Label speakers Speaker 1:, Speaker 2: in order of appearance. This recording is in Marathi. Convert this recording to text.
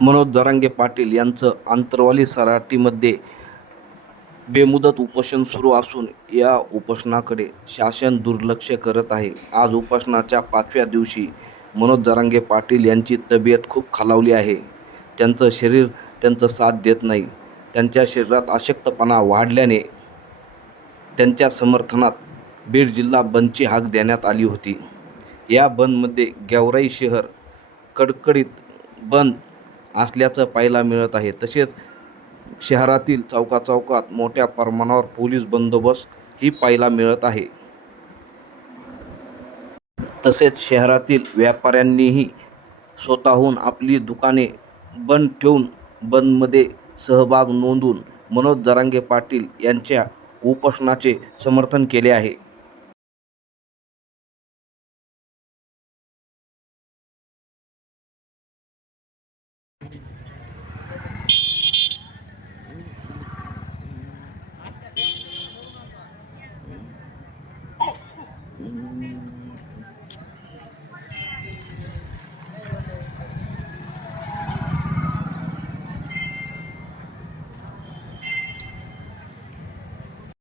Speaker 1: मनोज दरांगे पाटील यांचं आंतरवाली सराटीमध्ये बेमुदत उपोषण सुरू असून या उपोषणाकडे शासन दुर्लक्ष करत आहे. आज उपोषणाच्या पाचव्या दिवशी मनोज जरांगे पाटील यांची तब्येत खूप खालावली आहे. त्यांचं शरीर त्यांचं साथ देत नाही. त्यांच्या शरीरात अशक्तपणा वाढल्याने त्यांच्या समर्थनात बीड जिल्हा बंदची हाक देण्यात आली होती. या बंदमध्ये गेवराई शहर कडकडीत बंद असल्याचं पाहायला मिळत आहे. तसेच शहरातील चौकाचौकात मोठ्या प्रमाणावर पोलीस बंदोबस्त ही पाहायला मिळत आहे. तसेच शहरातील व्यापाऱ्यांनीही स्वतःहून आपली दुकाने बंद ठेवून बंदमध्ये सहभाग नोंदवून मनोज जरांगे पाटील यांच्या उपोषणाचे समर्थन केले आहे. Mm.